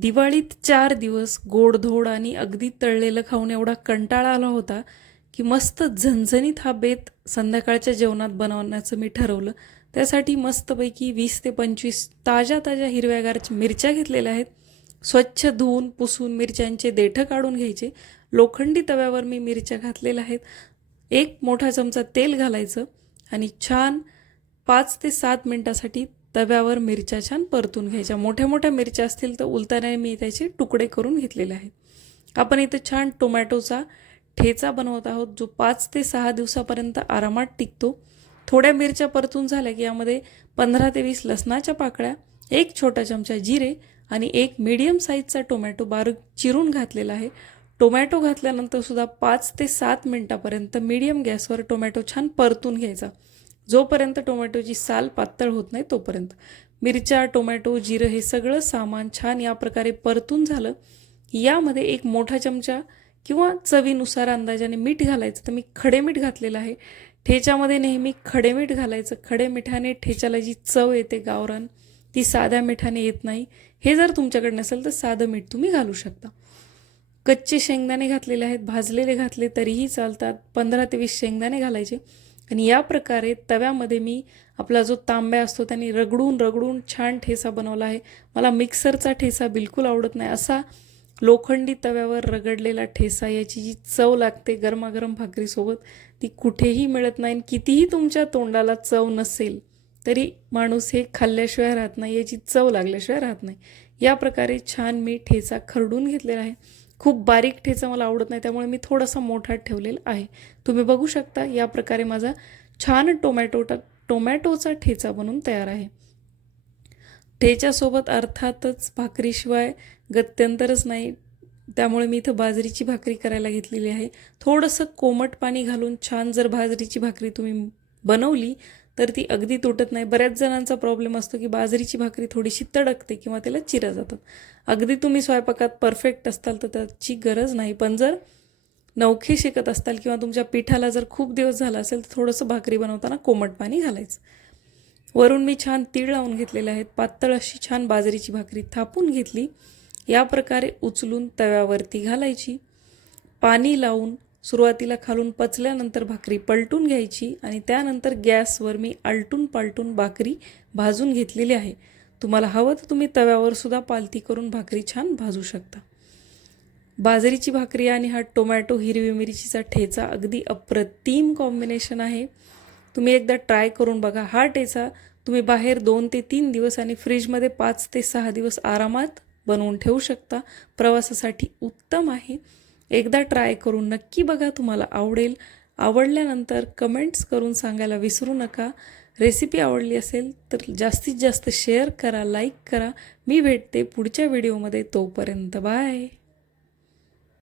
दिवाळीत चार दिवस गोडधोड आणि अगदी तळलेलं खाऊन एवढा कंटाळा आला होता की मस्त झणझणीत हा बेत संध्याकाळच्या जेवणात बनवण्याचं मी ठरवलं. त्यासाठी मस्तपैकी वीस ते पंचवीस ताज्या ताज्या हिरव्यागार मिरच्या घेतलेल्या आहेत. स्वच्छ धुवून पुसून मिरच्यांचे देठं काढून घ्यायचे. लोखंडी तव्यावर मी मिरच्या घातलेल्या आहेत. एक मोठा चमचा तेल घालायचं आणि छान पाच ते सात मिनटासाठी तव्यावर मिरच्या छान परतून घ्यायच्या. मोठ्या मोठ्या मिरच्या असतील तर उलताना मी त्याचे तुकडे करून घेतलेले आहेत. आपण इथे छान टोमॅटोचा ठेचा बनवत आहोत जो पाच ते सहा दिवसापर्यंत आरामात टिकतो. थोड्या मिरच्या परतून झाल्या की यामध्ये पंधरा ते वीस लसणाच्या पाकळ्या एक छोटा चमचा जिरे आणि एक मीडियम साईजचा टोमॅटो बारीक चिरून घातलेला आहे. टोमॅटो घातल्यानंतर सुद्धा पाच ते सात मिनटापर्यंत मीडियम गॅसवर टोमॅटो छान परतून घ्यायचा. जोपर्यंत टोमॅटोची साल पातळ होत नाही तोपर्यंत. मिरच्या टोमॅटो जिरं हे सगळं सामान छान या प्रकारे परतून झालं. यामध्ये एक मोठा चमचा किंवा चवीनुसार अंदाजाने मीठ घालायचं. तर मी खडे मीठ घातलेलं आहे. ठेच्यामध्ये नेहमी खडे मीठ घालायचं. खडे मिठाने ठेच्याला जी चव येते गावरान ती साध्या मिठाने येत नाही. हे जर तुमच्याकडे नसेल तर साधं मीठ तुम्ही घालू शकता. कच्चे शेंगदाणे घातलेले आहेत. भाजलेले घातले तरीही चालतात. पंधरा ते वीस शेंगदाणे घालायचे. आणि या प्रकारे तव्यामध्ये मी आपला जो तांब्या असतो त्याने रगडून रगडून छान ठेसा बनवला आहे. मला मिक्सरचा ठेसा बिलकुल आवडत नाही. असा लोखंडी तव्यावर रगडलेला ठेसा याची जी चव लागते गरमागरम भाकरीसोबत ती कुठेही मिळत नाही. आणि कितीही तुमच्या तोंडाला चव नसेल तरी माणूस हे खाल्ल्याशिवाय राहत नाही याची चव लागल्याशिवाय राहत नाही. या प्रकारे छान मी ठेचा खरडून घेतलेला आहे. खूप बारीक ठेचा मला आवडत नाही त्यामुळे मी थोडासा मोठा ठेवलेला आहे. तुम्ही बघू शकता या प्रकारे माझा छान टोमॅटो टोमॅटोचा ठेचा बनून तयार आहे. ठेच्यासोबत अर्थातच भाकरीशिवाय गत्यंतरच नाही. त्यामुळे मी इथं बाजरीची भाकरी करायला घेतलेली आहे. थोडंसं कोमट पाणी घालून छान जर बाजरीची भाकरी तुम्ही बनवली तर ती अगदी तुटत नाही. बऱ्याच जणांचा प्रॉब्लेम असतो की बाजरीची भाकरी थोडीशी तडकते किंवा त्याला चिरा जातात. अगदी तुम्ही स्वयंपाकात परफेक्ट असताल तर त्याची गरज नाही. पण जर नवखे शिकत असताल किंवा तुमच्या पिठाला जर खूप दिवस झाला असेल तर थोडंसं भाकरी बनवताना कोमट पाणी घालायचं. वरून मी छान तीळ लावून घेतलेले आहेत. पातळ अशी छान बाजरीची भाकरी थापून घेतली. या प्रकारे उचलून तव्यावरती घालायची. पाणी लावून सुरुवातीला खालून पचल्यानंतर भाकरी पलटून घ्यायची आणि त्यानंतर गॅसवर मी आलटून पालटून भाकरी भाजून घेतलेली आहे. तुम्हाला हवं तर तुम्ही तव्यावरसुद्धा पालती करून भाकरी छान भाजू शकता. बाजरीची भाकरी आणि हा टोमॅटो हिरवी मिरचीचा ठेचा अगदी अप्रतिम कॉम्बिनेशन आहे. तुम्ही एकदा ट्राय करून बघा. हा ठेचा तुम्ही बाहेर दोन ते तीन दिवस आणि फ्रीजमध्ये पाच ते सहा दिवस आरामात बनवून ठेवू शकता. प्रवासासाठी उत्तम आहे. एकदा ट्राय करून नक्की बघा तुम्हाला आवडेल. आवडल्यानंतर कमेंट्स करून सांगायला विसरू नका. रेसिपी आवडली असेल तर जास्तीत जास्त शेअर करा लाईक करा. मी भेटते पुढच्या व्हिडिओमध्ये तोपर्यंत बाय